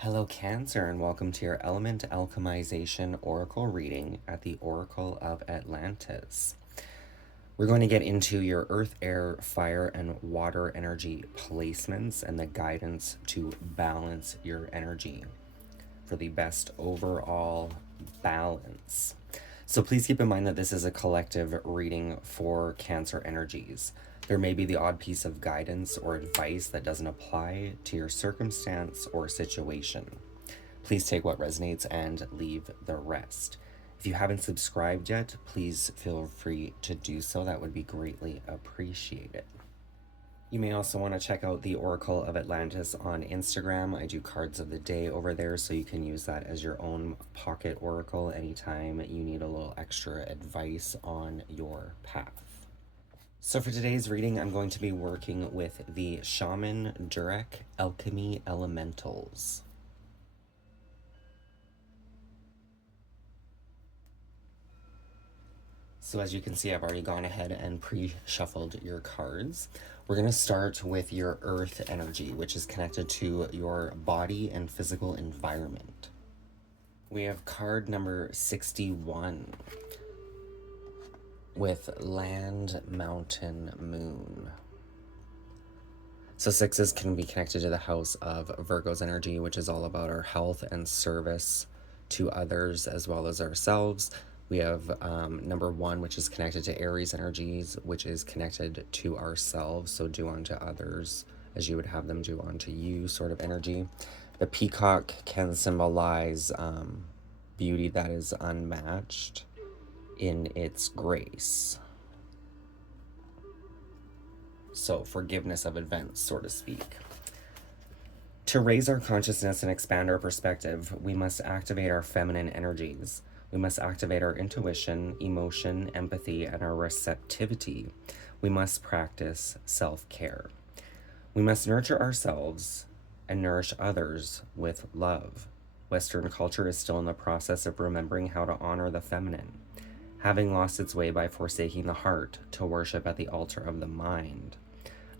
Hello, Cancer, and welcome to your Element Alchemization Oracle reading at the Oracle of Atlantis. We're going to get into your earth, air, fire, and water energy placements and the guidance to balance your energy for the best overall balance. So please keep in mind that this is a collective reading for Cancer energies. There may be the odd piece of guidance or advice that doesn't apply to your circumstance or situation. Please take what resonates and leave the rest. If you haven't subscribed yet, please feel free to do so. That would be greatly appreciated. You may also want to check out the Oracle of Atlantis on Instagram. I do cards of the day over there, so you can use that as your own pocket oracle anytime you need a little extra advice on your path. So for today's reading, I'm going to be working with the Shaman Durek Alchemy Elementals. So as you can see, I've already gone ahead and pre-shuffled your cards. We're going to start with your earth energy, which is connected to your body and physical environment. We have card number 61 with land, mountain, moon. So sixes can be connected to the house of Virgo's energy, which is all about our health and service to others as well as ourselves. We have number one, which is connected to Aries energies, which is connected to ourselves. So do unto others as you would have them do unto you sort of energy. The peacock can symbolize beauty that is unmatched in its grace. So forgiveness of events, so to speak. To raise our consciousness and expand our perspective, we must activate our feminine energies. We must activate our intuition, emotion, empathy, and our receptivity. We must practice self-care. We must nurture ourselves and nourish others with love. Western culture is still in the process of remembering how to honor the feminine, having lost its way by forsaking the heart to worship at the altar of the mind.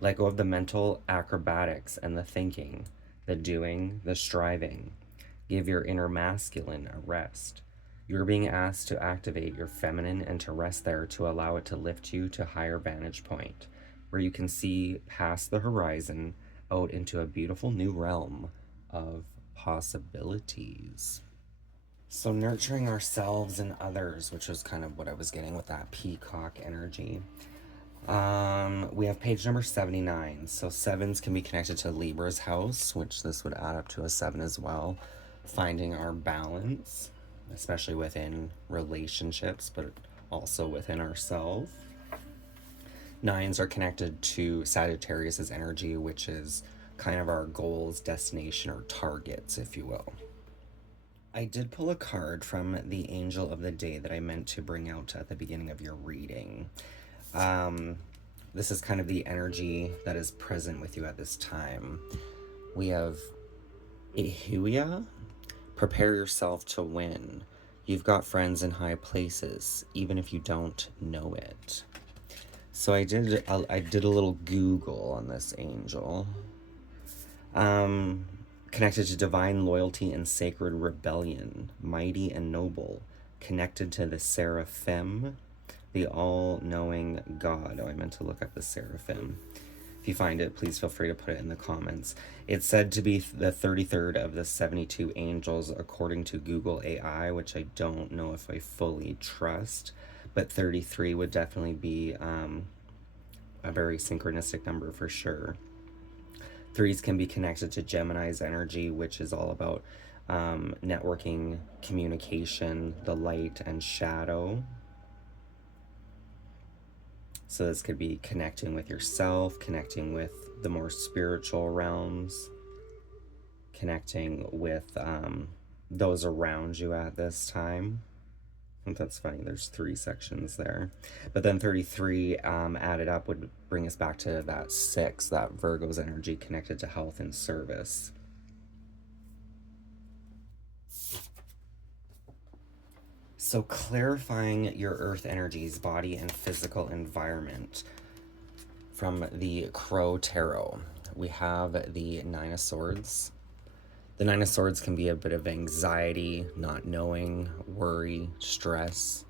Let go of the mental acrobatics and the thinking, the doing, the striving. Give your inner masculine a rest. You're being asked to activate your feminine and to rest there to allow it to lift you to a higher vantage point, where you can see past the horizon out into a beautiful new realm of possibilities. So nurturing ourselves and others, which was kind of what I was getting with that peacock energy. We have page number 79. So sevens can be connected to Libra's house, which this would add up to a 7 as well. Finding our balance, especially within relationships, but also within ourselves. Nines are connected to Sagittarius's energy, which is kind of our goals, destination, or targets, if you will. I did pull a card from the Angel of the Day that I meant to bring out at the beginning of your reading. This is kind of the energy that is present with you at this time. We have Ihuia. Prepare yourself to win. You've got friends in high places, even if you don't know it. So I did a little Google on this angel. Connected to divine loyalty and sacred rebellion, mighty and noble, connected to the seraphim, the all-knowing God. Oh, I meant to look up the seraphim. If you find it, please feel free to put it in the comments. It's said to be the 33rd of the 72 angels, according to Google AI, which I don't know if I fully trust, but 33 would definitely be a very synchronistic number for sure. Threes can be connected to Gemini's energy, which is all about networking, communication, the light and shadow. So this could be connecting with yourself, connecting with the more spiritual realms, connecting with those around you at this time. And that's funny, there's 3 sections there. But then 33 added up would bring us back to that 6, that Virgo's energy connected to health and service. So clarifying your earth energies, body and physical environment. From the Crow Tarot, we have the Nine of Swords, The Nine of Swords can be a bit of anxiety, not knowing, worry, stress.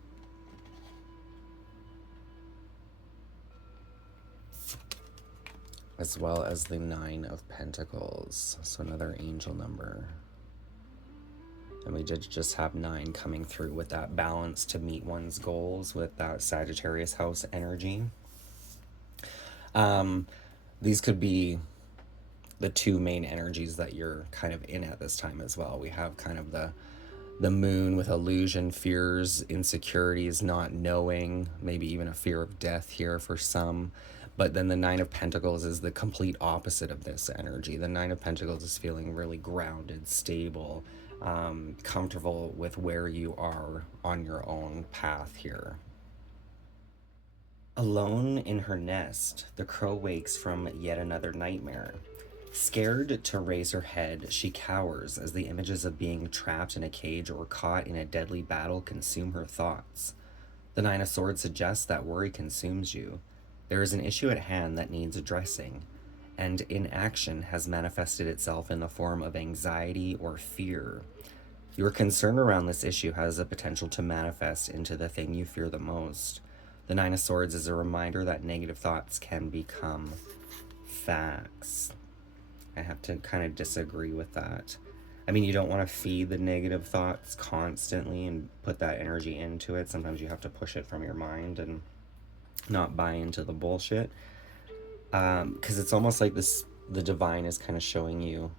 As well as the Nine of Pentacles, so another angel number. And we did just have 9 coming through with that balance to meet one's goals with that Sagittarius house energy. These could be the 2 main energies that you're kind of in at this time as well. We have kind of the moon with illusion, fears, insecurities, not knowing, maybe even a fear of death here for some. But then the Nine of Pentacles is the complete opposite of this energy. The Nine of Pentacles is feeling really grounded, stable, comfortable with where you are on your own path here. Alone in her nest, the crow wakes from yet another nightmare. Scared to raise her head, she cowers as the images of being trapped in a cage or caught in a deadly battle consume her thoughts. The Nine of Swords suggests that worry consumes you. There is an issue at hand that needs addressing, and inaction has manifested itself in the form of anxiety or fear. Your concern around this issue has the potential to manifest into the thing you fear the most. The Nine of Swords is a reminder that negative thoughts can become facts. I have to kind of disagree with that. I mean, you don't want to feed the negative thoughts constantly and put that energy into it. Sometimes you have to push it from your mind and not buy into the bullshit. Because it's almost like the divine is kind of showing you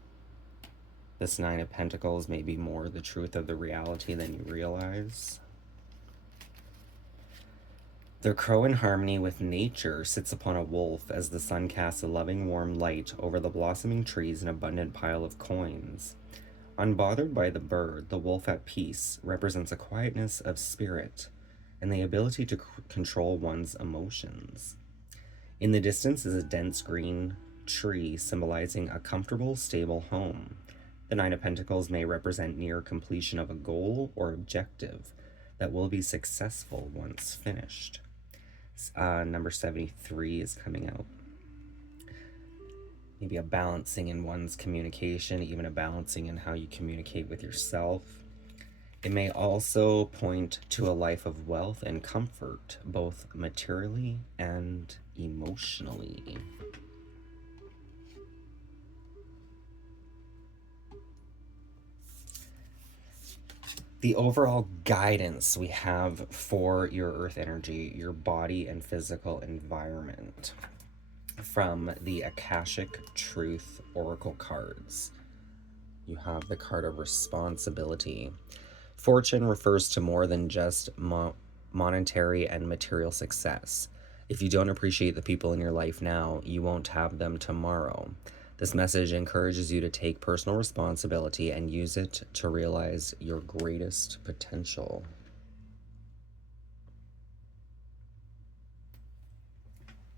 this Nine of Pentacles may be more the truth of the reality than you realize. The crow in harmony with nature sits upon a wolf as the sun casts a loving warm light over the blossoming trees and abundant pile of coins. Unbothered by the bird, the wolf at peace represents a quietness of spirit and the ability to control one's emotions. In the distance is a dense green tree symbolizing a comfortable, stable home. The Nine of Pentacles may represent near completion of a goal or objective that will be successful once finished. Number 73 is coming out. Maybe a balancing in one's communication, even a balancing in how you communicate with yourself. It may also point to a life of wealth and comfort, both materially and emotionally. The overall guidance we have for your earth energy, your body and physical environment, from the Akashic Truth Oracle cards. You have the card of responsibility. Fortune refers to more than just monetary and material success. If you don't appreciate the people in your life now, you won't have them tomorrow. This message encourages you to take personal responsibility and use it to realize your greatest potential.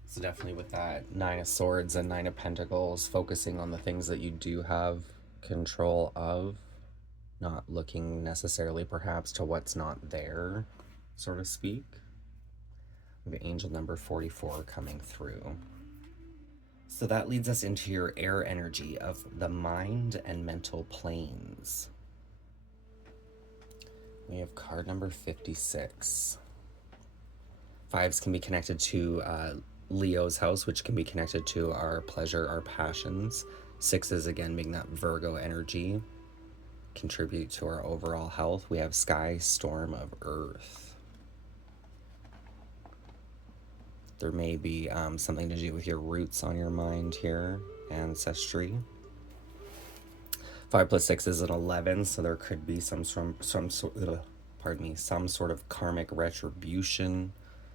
So definitely with that Nine of Swords and Nine of Pentacles, focusing on the things that you do have control of, not looking necessarily perhaps to what's not there, so to speak. We have angel number 44 coming through. So that leads us into your air energy of the mind and mental planes. We have card number 56. Fives can be connected to Leo's house, which can be connected to our pleasure, our passions. Sixes, again, being that Virgo energy, contribute to our overall health. We have sky, storm of earth. There may be something to do with your roots on your mind here, ancestry. 5 plus 6 is an 11, so there could be some sort of karmic retribution,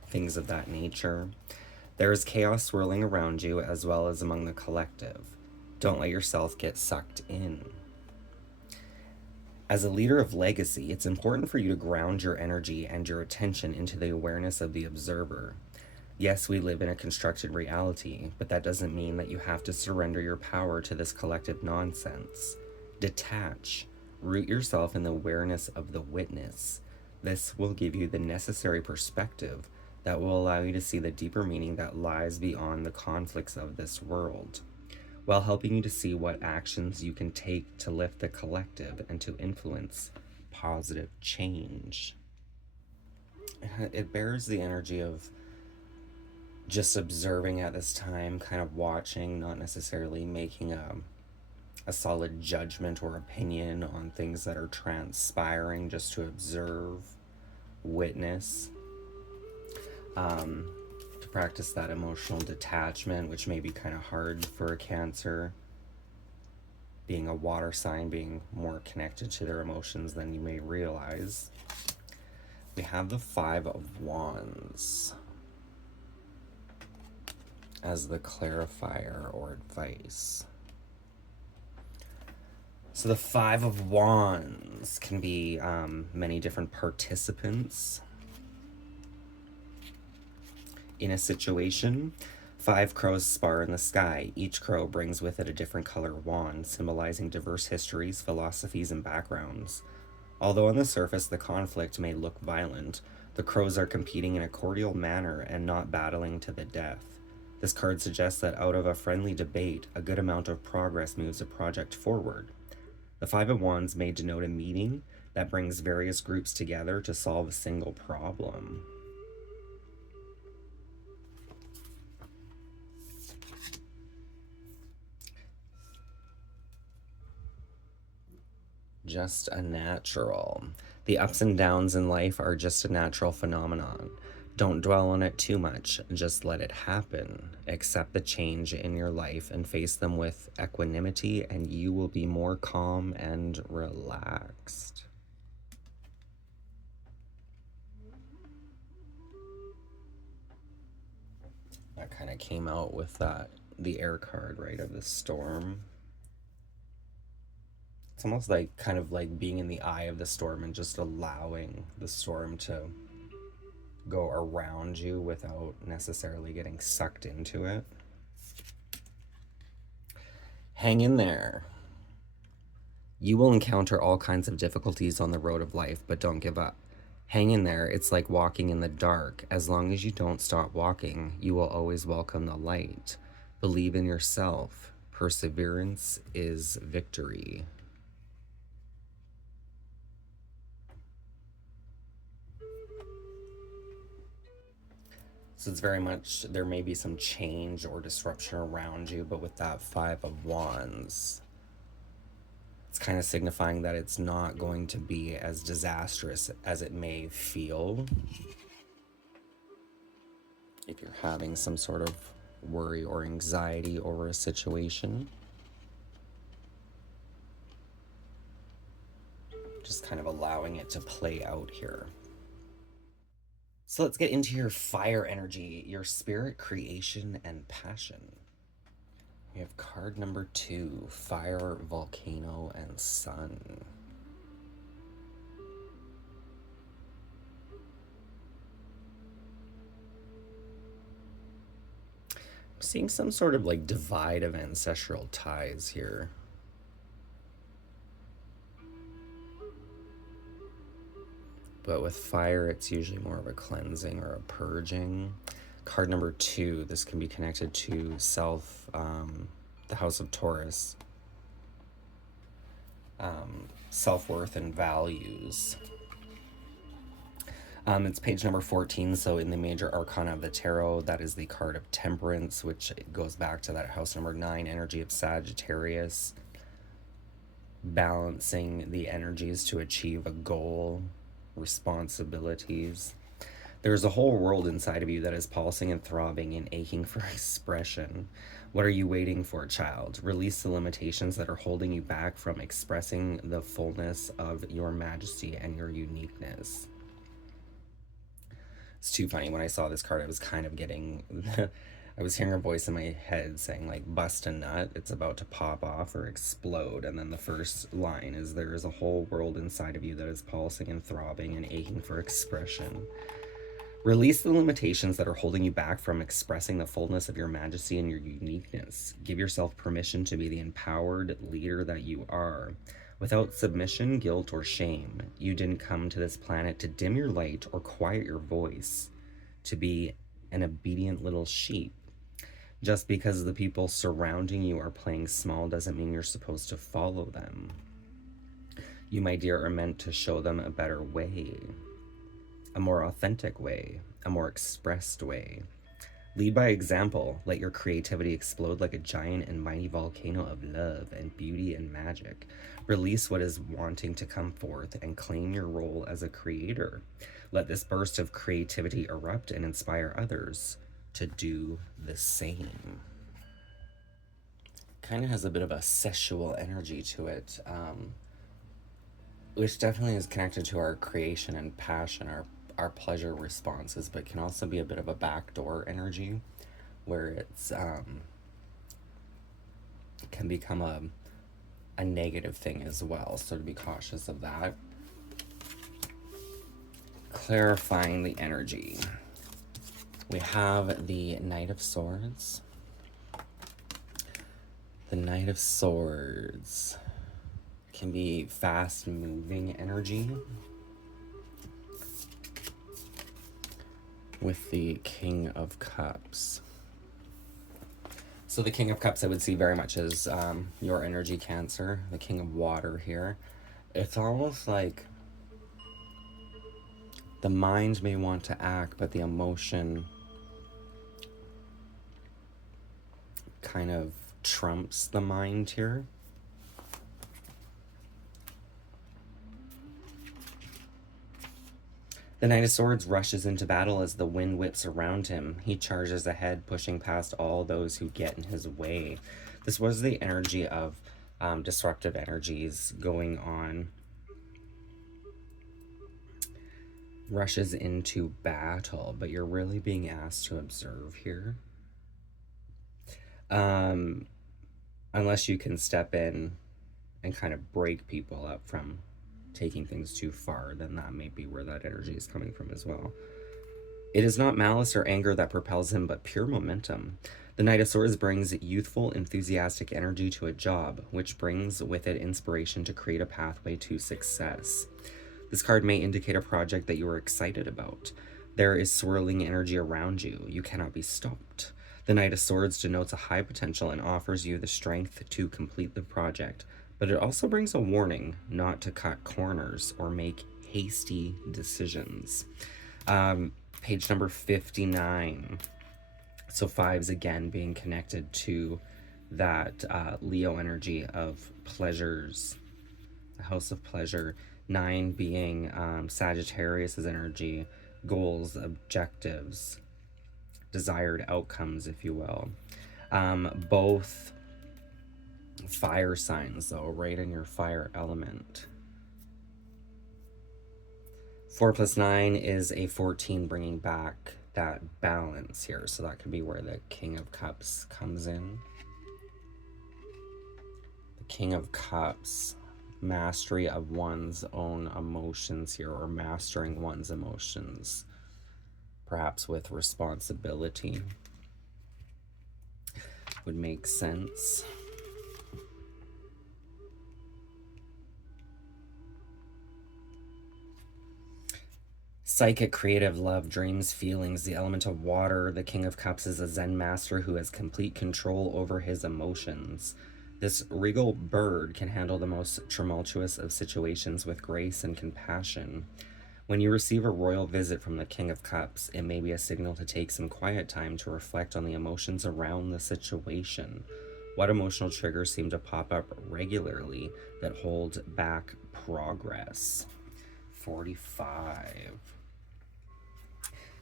things of that nature. There is chaos swirling around you as well as among the collective. Don't let yourself get sucked in. As a leader of legacy, it's important for you to ground your energy and your attention into the awareness of the observer. Yes, we live in a constructed reality, but that doesn't mean that you have to surrender your power to this collective nonsense. Detach. Root yourself in the awareness of the witness. This will give you the necessary perspective that will allow you to see the deeper meaning that lies beyond the conflicts of this world. while helping you to see what actions you can take to lift the collective and to influence positive change. It bears the energy of just observing at this time, kind of watching, not necessarily making a solid judgment or opinion on things that are transpiring, just to observe, witness, to practice that emotional detachment, which may be kind of hard for a Cancer. Being a water sign, being more connected to their emotions than you may realize. We have the Five of Wands as the clarifier or advice. So the Five of Wands can be many different participants in a situation. 5 crows spar in the sky. Each crow brings with it a different color wand, symbolizing diverse histories, philosophies, and backgrounds. Although on the surface the conflict may look violent, the crows are competing in a cordial manner and not battling to the death. This card suggests that out of a friendly debate, a good amount of progress moves a project forward. The Five of Wands may denote a meeting that brings various groups together to solve a single problem. Just a natural. The ups and downs in life are just a natural phenomenon. Don't dwell on it too much, just let it happen. Accept the change in your life and face them with equanimity, and you will be more calm and relaxed. That kind of came out with the air card, right, of the storm. It's almost like kind of like being in the eye of the storm and just allowing the storm to go around you without necessarily getting sucked into it. Hang in there. You will encounter all kinds of difficulties on the road of life, but don't give up. Hang in there. It's like walking in the dark. As long as you don't stop walking, you will always welcome the light. Believe in yourself. Perseverance is victory. So it's very much, there may be some change or disruption around you, but with that Five of Wands, it's kind of signifying that it's not going to be as disastrous as it may feel. If you're having some sort of worry or anxiety over a situation, just kind of allowing it to play out here. So let's get into your fire energy, your spirit, creation, and passion. We have card number 2, fire, volcano, and sun. I'm seeing some sort of like divide of ancestral ties here. But with fire, it's usually more of a cleansing or a purging. Card number 2, this can be connected to self, the House of Taurus. Self-worth and values. It's page number 14, so in the major arcana of the tarot, that is the card of Temperance, which goes back to that house number 9, energy of Sagittarius. Balancing the energies to achieve a goal, responsibilities. There's a whole world inside of you that is pulsing and throbbing and aching for expression. What are you waiting for, child? Release the limitations that are holding you back from expressing the fullness of your majesty and your uniqueness. It's too funny. When I saw this card, I was kind of getting I was hearing a voice in my head saying, like, bust a nut, it's about to pop off or explode. And then the first line is, there is a whole world inside of you that is pulsing and throbbing and aching for expression. Release the limitations that are holding you back from expressing the fullness of your majesty and your uniqueness. Give yourself permission to be the empowered leader that you are. Without submission, guilt, or shame, you didn't come to this planet to dim your light or quiet your voice, to be an obedient little sheep. Just because the people surrounding you are playing small doesn't mean you're supposed to follow them. You, my dear, are meant to show them a better way, a more authentic way, a more expressed way. Lead by example. Let your creativity explode like a giant and mighty volcano of love and beauty and magic. Release what is wanting to come forth and claim your role as a creator. Let this burst of creativity erupt and inspire others to do the same. Kind of has a bit of a sexual energy to it, which definitely is connected to our creation and passion, our pleasure responses, but can also be a bit of a backdoor energy where it's can become a negative thing as well. So to be cautious of that. Clarifying the energy. We have the Knight of Swords. The Knight of Swords can be fast moving energy, with the King of Cups. So the King of Cups I would see very much as your energy, Cancer. The King of Water here. It's almost like the mind may want to act, but the emotion kind of trumps the mind here. The Knight of Swords rushes into battle as the wind whips around him. He charges ahead, pushing past all those who get in his way. This was the energy of disruptive energies going on. Rushes into battle, but you're really being asked to observe here. Unless you can step in and kind of break people up from taking things too far, then that may be where that energy is coming from as well. It is not malice or anger that propels him, but pure momentum. The Knight of Swords brings youthful, enthusiastic energy to a job, which brings with it inspiration to create a pathway to success. This card may indicate a project that you are excited about. There is swirling energy around you. You cannot be stopped. The Knight of Swords denotes a high potential and offers you the strength to complete the project. But it also brings a warning not to cut corners or make hasty decisions. Page number 59. So 5's again being connected to that Leo energy of pleasures, the House of Pleasure. 9 being Sagittarius's energy, goals, objectives, desired outcomes, if you will. Both fire signs, though, right in your fire element. 4 plus 9 is a 14, bringing back that balance here. So that could be where the King of Cups comes in. The King of Cups, mastery of one's own emotions here, or mastering one's emotions, perhaps with responsibility, would make sense. Psychic, creative, love, dreams, feelings, the element of water. The King of Cups is a Zen master who has complete control over his emotions. This regal bird can handle the most tumultuous of situations with grace and compassion. When you receive a royal visit from the King of Cups, it may be a signal to take some quiet time to reflect on the emotions around the situation. What emotional triggers seem to pop up regularly that hold back progress? 45.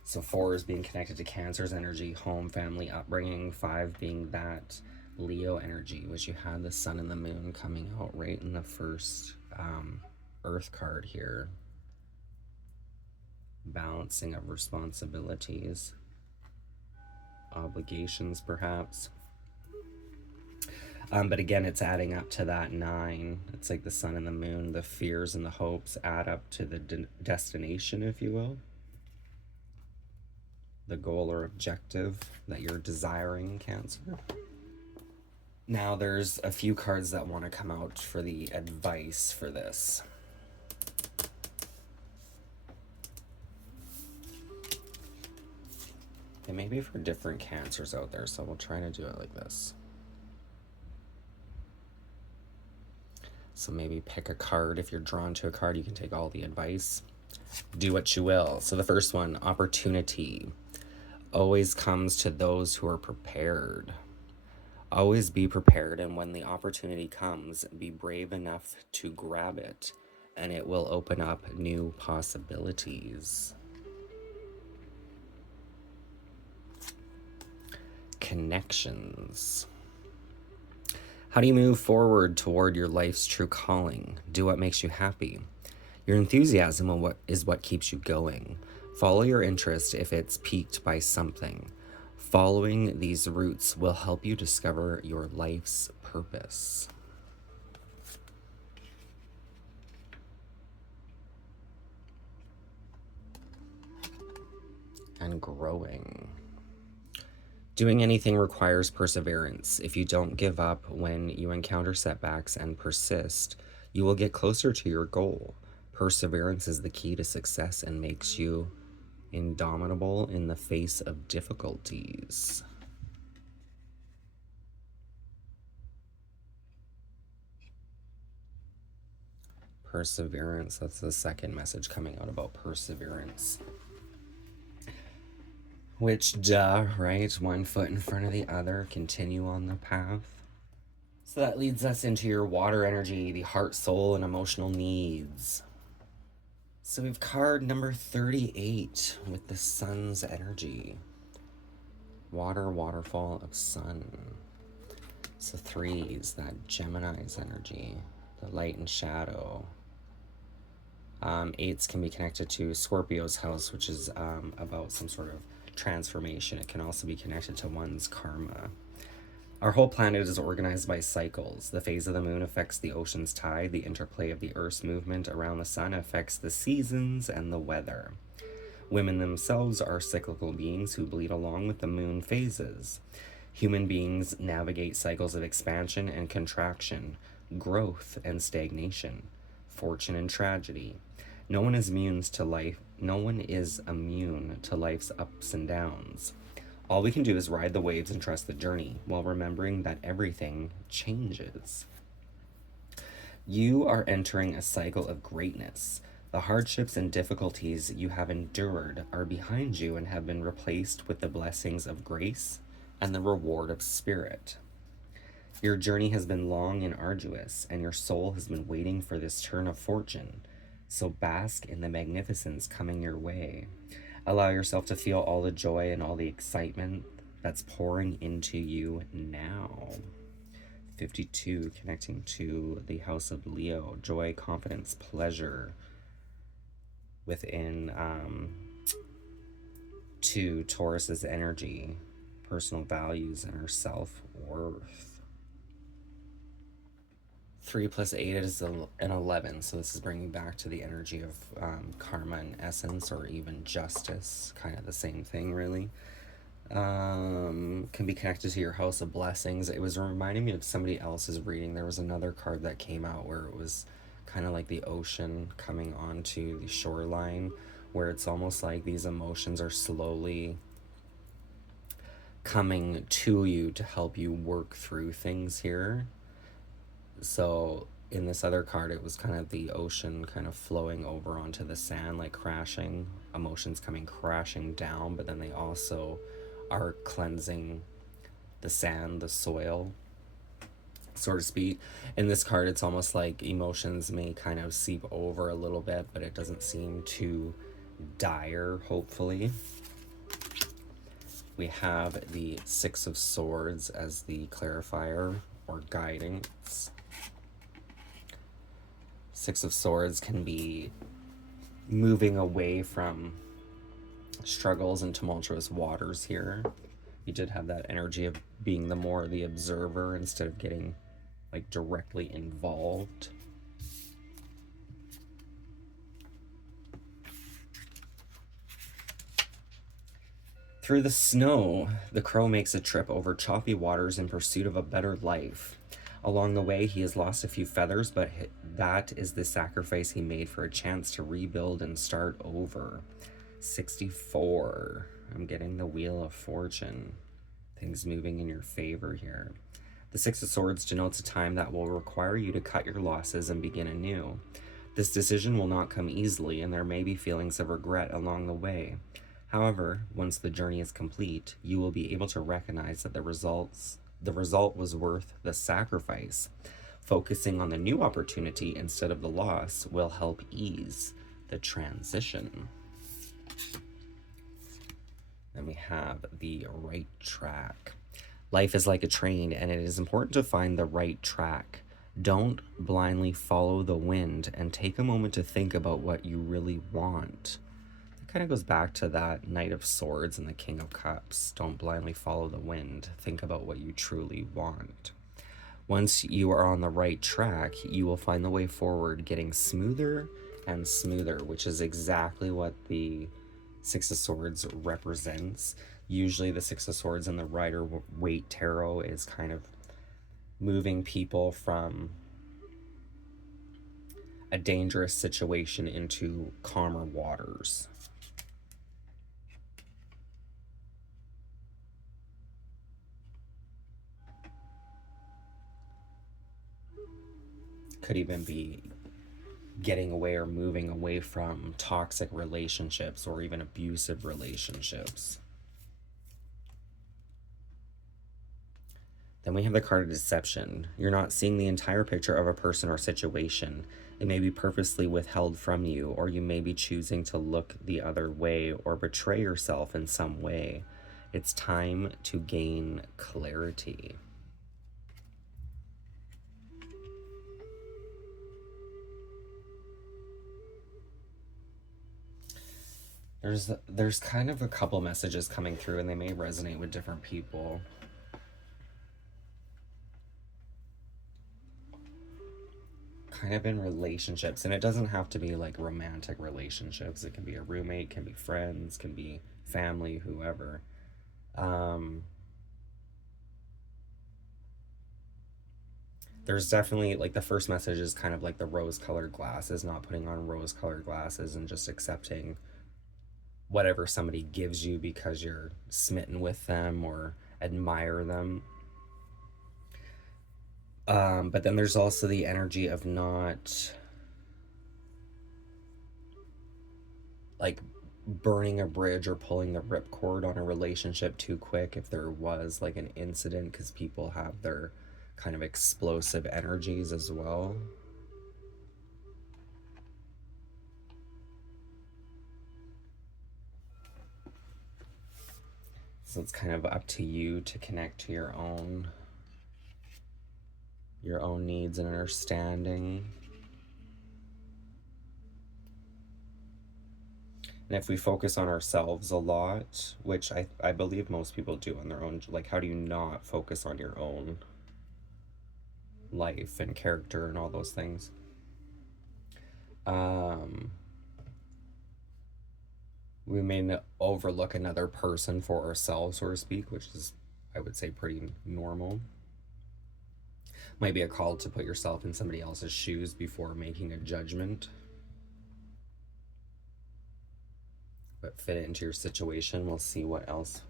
So 4 is being connected to Cancer's energy, home, family, upbringing. 5 being that Leo energy, which you had the Sun and the Moon coming out right in the first Earth card here. Balancing of responsibilities, obligations, perhaps. But again, it's adding up to that 9. It's like the Sun and the Moon, the fears and the hopes add up to the destination, if you will. The goal or objective that you're desiring, Cancer. Now there's a few cards that want to come out for the advice for this. It may be for different cancers out there, so we'll try to do it like this. So maybe pick a card. If you're drawn to a card, you can take all the advice. Do what you will. So the first one, opportunity, always comes to those who are prepared. Always be prepared, and when the opportunity comes, be brave enough to grab it, and it will open up new possibilities. Connections. How do you move forward toward your life's true calling? Do what makes you happy. Your enthusiasm is what keeps you going. Follow your interest if it's piqued by something. Following these routes will help you discover your life's purpose. And growing. Doing anything requires perseverance. If you don't give up when you encounter setbacks and persist, you will get closer to your goal. Perseverance is the key to success and makes you indomitable in the face of difficulties. Perseverance, that's the second message coming out about perseverance. Which, duh, right? One foot in front of the other, continue on the path. So that leads us into your water energy, the heart, soul, and emotional needs. So we've card number 38 with the sun's energy. Water, waterfall of sun. So threes, that Gemini's energy, the light and shadow. Eights can be connected to Scorpio's house, which is about some sort of transformation. It can also be connected to one's karma. Our whole planet is organized by cycles. The phase of the moon affects the ocean's tide. The interplay of the Earth's movement around the sun affects the seasons and the weather. Women themselves are cyclical beings who bleed along with the moon phases. Human beings navigate cycles of expansion and contraction, growth and stagnation, fortune and tragedy. No one is immune to life. No one is immune to life's ups and downs. All we can do is ride the waves and trust the journey while remembering that everything changes. You are entering a cycle of greatness. The hardships and difficulties you have endured are behind you and have been replaced with the blessings of grace and the reward of spirit. Your journey has been long and arduous, and your soul has been waiting for this turn of fortune. So bask in the magnificence coming your way. Allow yourself to feel all the joy and all the excitement that's pouring into you now. 52, connecting to the house of Leo. Joy, confidence, pleasure within to Taurus's energy, personal values, and our self-worth. 3 plus 8 is an 11, so this is bringing back to the energy of karma and essence, or even justice, kind of the same thing, really. Can be connected to your house of blessings. It was reminding me of somebody else's reading. There was another card that came out where it was kind of like the ocean coming onto the shoreline, where it's almost like these emotions are slowly coming to you to help you work through things here. So in this other card, it was kind of the ocean kind of flowing over onto the sand, like crashing, emotions coming crashing down, but then they also are cleansing the sand, the soil, so to speak. In this card, it's almost like emotions may kind of seep over a little bit, but it doesn't seem too dire, hopefully. We have the Six of Swords as the clarifier or guidance. Six of Swords can be moving away from struggles and tumultuous waters here. You did have that energy of being the observer instead of getting like directly involved. Through the snow, the crow makes a trip over choppy waters in pursuit of a better life. Along the way, he has lost a few feathers, but that is the sacrifice he made for a chance to rebuild and start over. 64. I'm getting the Wheel of Fortune. Things moving in your favor here. The Six of Swords denotes a time that will require you to cut your losses and begin anew. This decision will not come easily, and there may be feelings of regret along the way. However, once the journey is complete, you will be able to recognize that the result was worth the sacrifice. Focusing on the new opportunity instead of the loss will help ease the transition. Then we have the right track. Life is like a train, and it is important to find the right track. Don't blindly follow the wind, and take a moment to think about what you really want. It kind of goes back to that Knight of Swords and the King of Cups. Don't blindly follow the wind. Think about what you truly want. Once you are on the right track, you will find the way forward getting smoother and smoother, which is exactly what the Six of Swords represents. Usually the Six of Swords in the Rider-Waite Tarot is kind of moving people from a dangerous situation into calmer waters. Could even be getting away or moving away from toxic relationships or even abusive relationships. Then we have the card of deception. You're not seeing the entire picture of a person or situation. It may be purposely withheld from you, or you may be choosing to look the other way or betray yourself in some way. It's time to gain clarity. There's kind of a couple messages coming through, and they may resonate with different people. Kind of in relationships, and it doesn't have to be like romantic relationships. It can be a roommate, can be friends, can be family, whoever. There's definitely, like, the first message is kind of like the rose-colored glasses, not putting on rose-colored glasses and just accepting whatever somebody gives you because you're smitten with them or admire them. But then there's also the energy of not, like, burning a bridge or pulling the ripcord on a relationship too quick if there was, like, an incident, because people have their kind of explosive energies as well. So it's kind of up to you to connect to your own needs and understanding. And if we focus on ourselves a lot, which I believe most people do on their own, like, how do you not focus on your own life and character and all those things? We may overlook another person for ourselves, so to speak, which is, I would say, pretty normal. Might be a call to put yourself in somebody else's shoes before making a judgment, but fit it into your situation. We'll see what else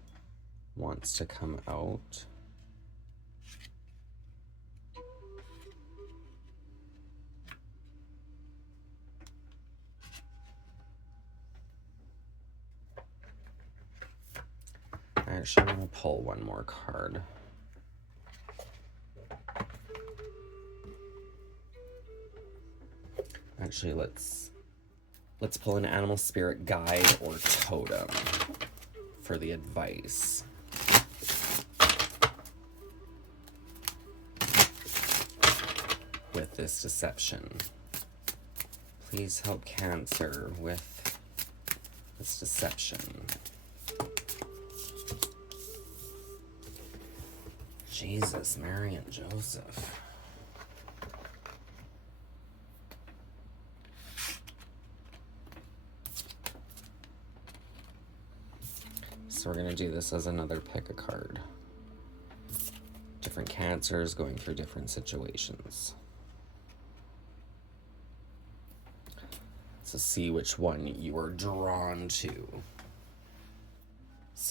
wants to come out. Actually, I'm going to pull one more card. Actually, let's pull an animal spirit guide or totem for the advice. With this deception. Please help Cancer with this deception. Jesus, Mary and Joseph. So we're going to do this as another pick a card. Different Cancers going through different situations. So see which one you are drawn to.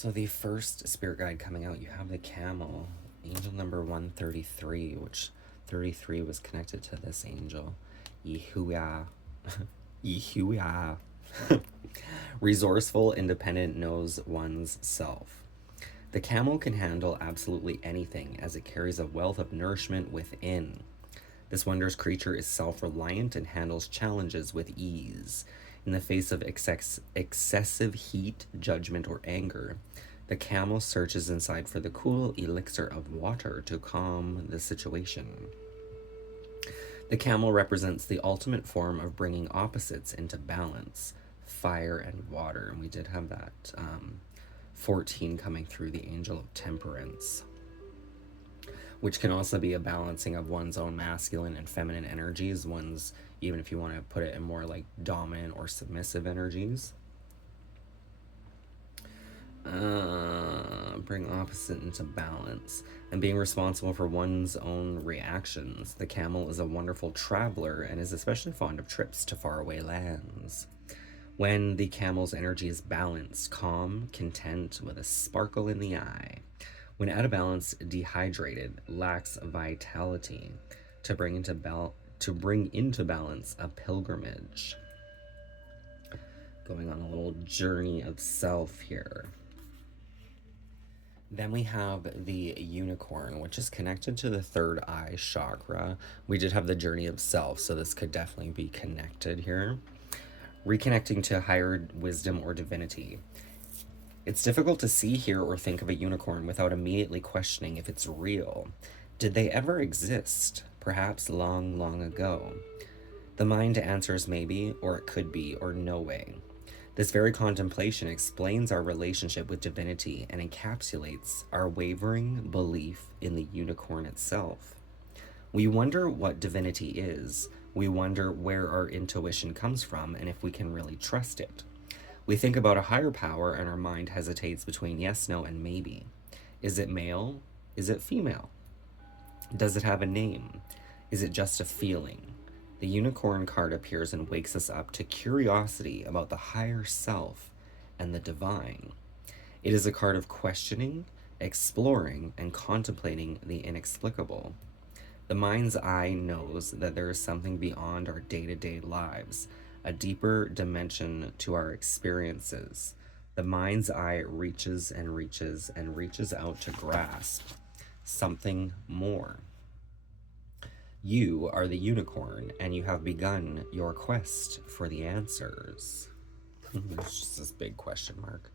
So the first spirit guide coming out, you have the camel, angel number 133, which 33 was connected to this angel. Yehuah. Yehuah. Resourceful, independent, knows one's self. The camel can handle absolutely anything as it carries a wealth of nourishment within. This wondrous creature is self-reliant and handles challenges with ease. In the face of excessive heat, judgment, or anger, the camel searches inside for the cool elixir of water to calm the situation. The camel represents the ultimate form of bringing opposites into balance, fire and water. And we did have that 14 coming through, the angel of temperance, which can also be a balancing of one's own masculine and feminine energies, one's, even if you want to put it in more like dominant or submissive energies. Bring opposite into balance and being responsible for one's own reactions. The camel is a wonderful traveler and is especially fond of trips to faraway lands. When the camel's energy is balanced, calm, content, with a sparkle in the eye. When out of balance, dehydrated, lacks vitality. To bring into balance, a pilgrimage. Going on a little journey of self here. Then we have the unicorn, which is connected to the third eye chakra. We did have the journey of self, so this could definitely be connected here. Reconnecting to higher wisdom or divinity. It's difficult to see, hear, or think of a unicorn without immediately questioning if it's real. Did they ever exist? Perhaps long, long ago. The mind answers maybe, or it could be, or no way. This very contemplation explains our relationship with divinity and encapsulates our wavering belief in the unicorn itself. We wonder what divinity is. We wonder where our intuition comes from and if we can really trust it. We think about a higher power and our mind hesitates between yes, no, and maybe. Is it male? Is it female? Does it have a name? Is it just a feeling? The unicorn card appears and wakes us up to curiosity about the higher self and the divine. It is a card of questioning, exploring, and contemplating the inexplicable. The mind's eye knows that there is something beyond our day-to-day lives, a deeper dimension to our experiences. The mind's eye reaches and reaches and reaches out to grasp something more. You are the unicorn, and you have begun your quest for the answers. There's just this big question mark.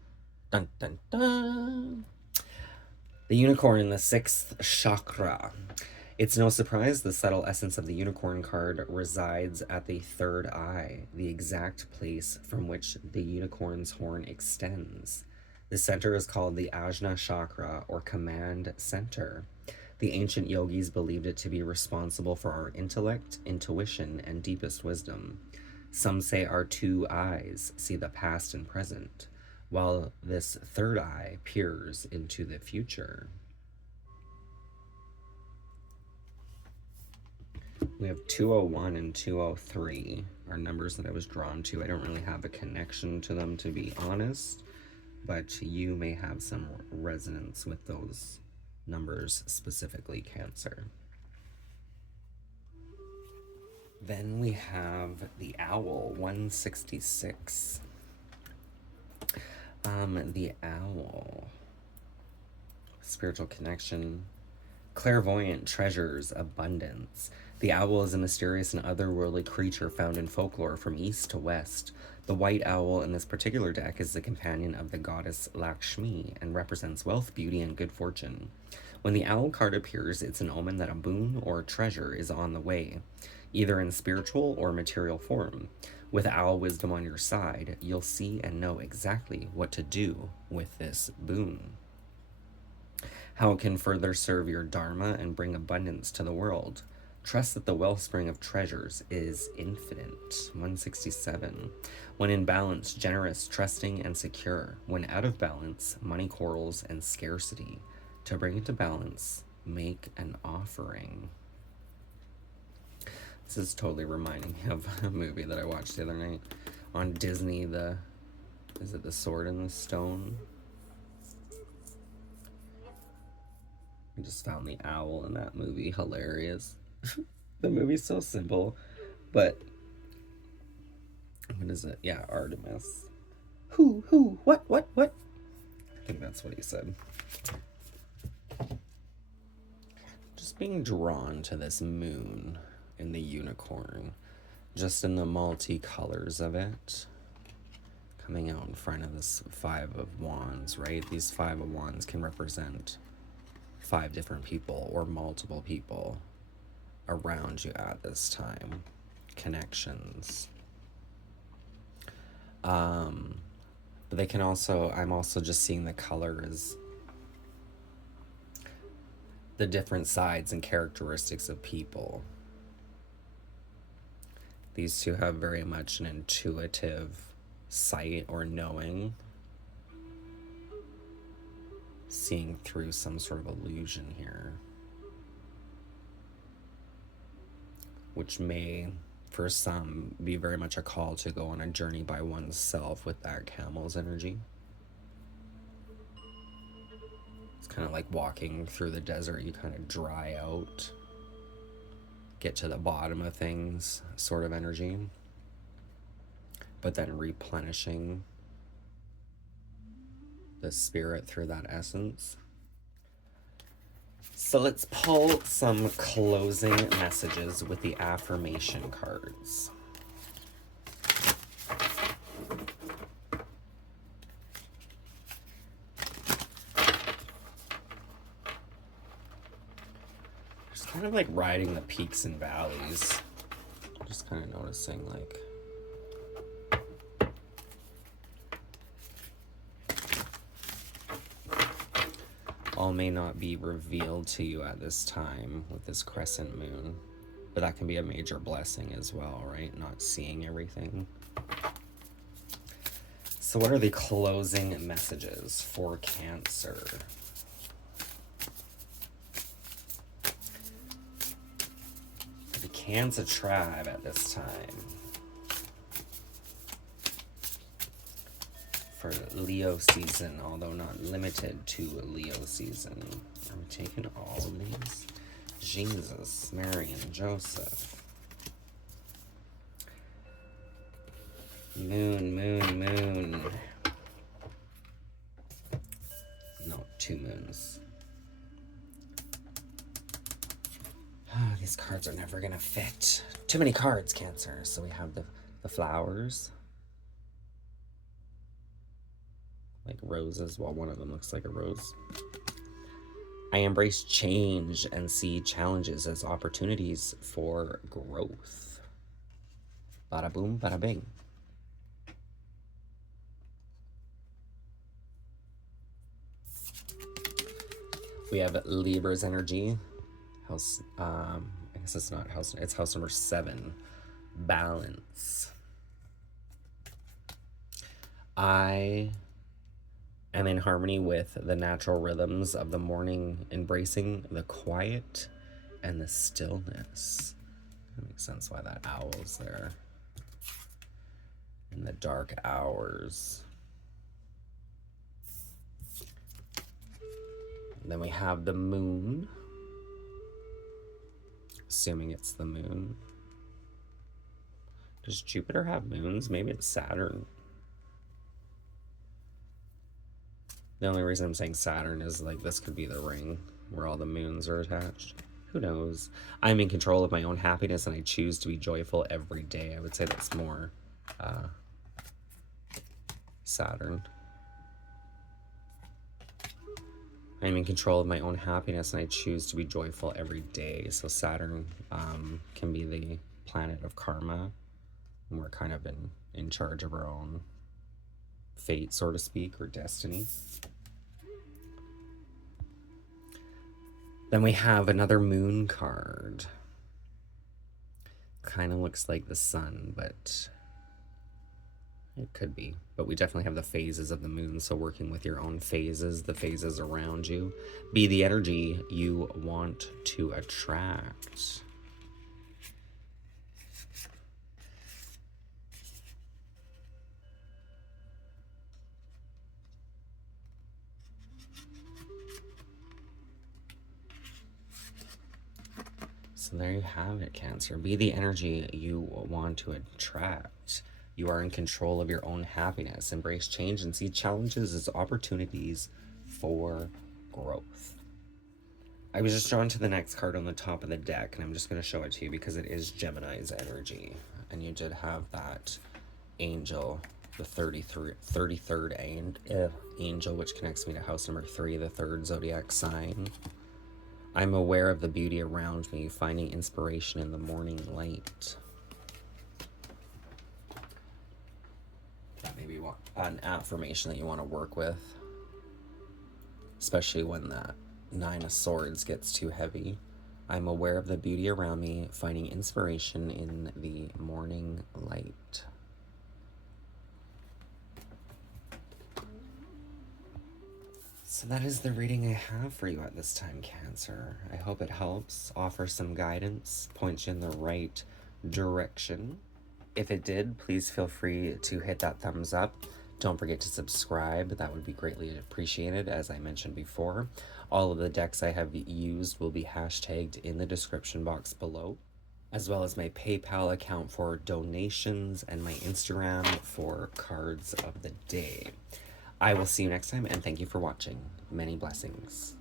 Dun, dun, dun. The unicorn in the sixth chakra. It's no surprise the subtle essence of the unicorn card resides at the third eye, the exact place from which the unicorn's horn extends. The center is called the Ajna chakra, or command center. The ancient yogis believed it to be responsible for our intellect, intuition, and deepest wisdom. Some say our two eyes see the past and present, while this third eye peers into the future. We have 201 and 203 are numbers that I was drawn to. I don't really have a connection to them, to be honest, but you may have some resonance with those numbers, specifically Cancer. Then we have the owl, 166. The owl, spiritual connection, clairvoyant, treasures, abundance. The owl is a mysterious and otherworldly creature found in folklore from east to west. The white owl in this particular deck is the companion of the goddess Lakshmi and represents wealth, beauty, and good fortune. When the owl card appears, it's an omen that a boon or a treasure is on the way, either in spiritual or material form. With owl wisdom on your side, you'll see and know exactly what to do with this boon. How it can further serve your dharma and bring abundance to the world. Trust that the wellspring of treasures is infinite. 167. When in balance, generous, trusting, and secure. When out of balance, money quarrels and scarcity. To bring it to balance, make an offering. This is totally reminding me of a movie that I watched the other night on Disney. Is it The Sword in the Stone? I just found the owl in that movie hilarious. The movie's so simple, but what is it? Yeah, Artemis. Who? What? I think that's what he said. Just being drawn to this moon in the unicorn, just in the multicolors of it, coming out in front of this Five of Wands, right? These Five of Wands can represent 5 different people or multiple people around you at this time. Connections. But they can also, I'm also just seeing the colors, the different sides and characteristics of people. These two have very much an intuitive sight or knowing, seeing through some sort of illusion here, which may, for some, be very much a call to go on a journey by oneself with that camel's energy. It's kind of like walking through the desert. You kind of dry out, get to the bottom of things sort of energy, but then replenishing the spirit through that essence. So let's pull some closing messages with the affirmation cards. Just kind of like riding the peaks and valleys. Just kind of noticing like all may not be revealed to you at this time with this crescent moon, but that can be a major blessing as well, right? Not seeing everything. So what are the closing messages for Cancer? The Cancer tribe at this time. For Leo season, although not limited to Leo season. I'm taking all of these. Jesus, Mary, and Joseph. Moon. No, 2 moons. These cards are never gonna fit. Too many cards, Cancer. So we have the flowers. Like roses, while one of them looks like a rose. I embrace change and see challenges as opportunities for growth. Bada boom, bada bing. We have Libra's energy. House, I guess it's not house, it's house number 7. Balance. I am in harmony with the natural rhythms of the morning, embracing the quiet and the stillness. That makes sense why that owl's there. In the dark hours. And then we have the moon. Assuming it's the moon. Does Jupiter have moons? Maybe it's Saturn. The only reason I'm saying Saturn is like this could be the ring where all the moons are attached. Who knows? I'm in control of my own happiness and I choose to be joyful every day. I would say that's more Saturn. I'm in control of my own happiness and I choose to be joyful every day. So Saturn can be the planet of karma. And we're kind of in charge of our own fate, so to speak, or destiny. Then we have another moon card. Kind of looks like the sun, but it could be. But we definitely have the phases of the moon, so working with your own phases, the phases around you. Be the energy you want to attract. So there you have it, Cancer. Be the energy you want to attract. You are in control of your own happiness. Embrace change and see challenges as opportunities for growth. I was just drawn to the next card on the top of the deck, and I'm just going to show it to you because it is Gemini's energy. And you did have that angel, the 33rd angel, which connects me to house number 3, the 3rd zodiac sign. I'm aware of the beauty around me, finding inspiration in the morning light. That may be an affirmation that you want to work with, especially when that 9 of Swords gets too heavy. I'm aware of the beauty around me, finding inspiration in the morning light. So that is the reading I have for you at this time, Cancer. I hope it helps, offers some guidance, points you in the right direction. If it did, please feel free to hit that thumbs up. Don't forget to subscribe. That would be greatly appreciated, as I mentioned before. All of the decks I have used will be hashtagged in the description box below, as well as my PayPal account for donations and my Instagram for cards of the day. I will see you next time, and thank you for watching. Many blessings.